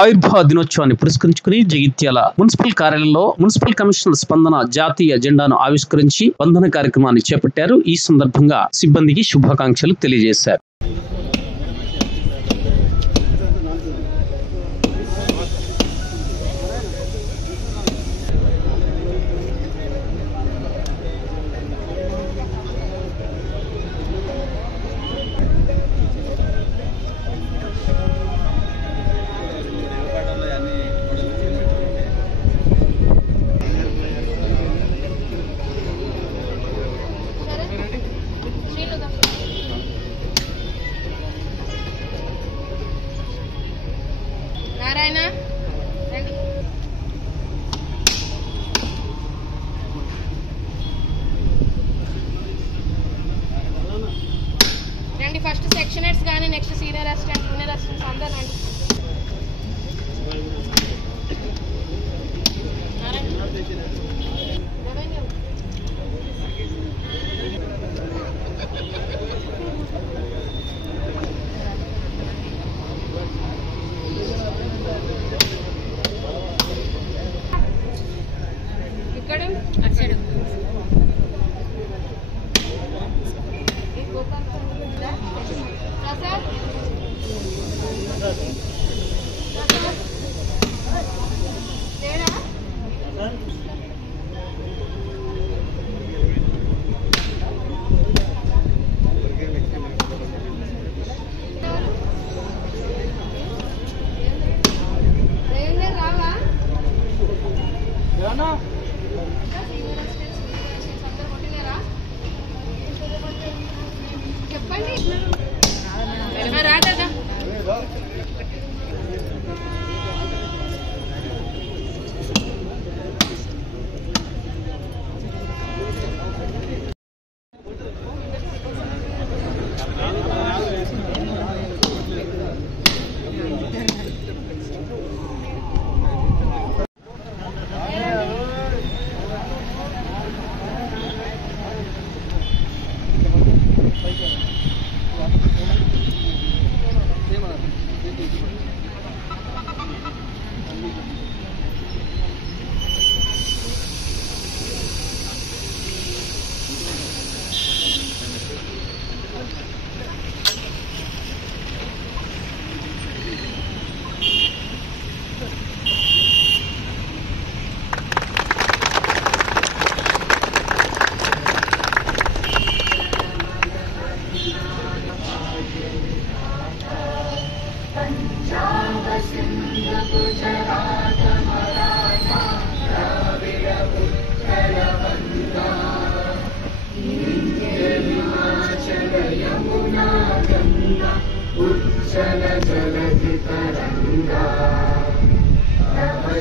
ఆవిర్భావ దినోత్సవాన్ని పురస్కరించుకుని జగిత్యాల మున్సిపల్ కార్యాలయంలో మున్సిపల్ కమిషనర్ స్పందన జాతీయ జెండాను ఆవిష్కరించి వందన కార్యక్రమాన్ని చేపట్టారు. ఈ సందర్భంగా సిబ్బందికి శుభాకాంక్షలు తెలియజేశారు. నారాయణ రండి. ఫస్ట్ సెక్షన్ హెడ్స్ కానీ next senior assistant junior assistants అందరూ రండి. ఇక్కడ అటు ప్రసాద్ తేడా రావా చెప్పండి. రాదా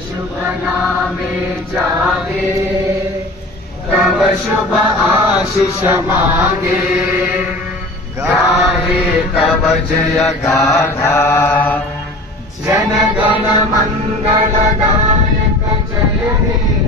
शुभ नामे जागे तब शुभ आशीष मांगे गाहे तब जय गाथा जन गण मंगल गायक जय हे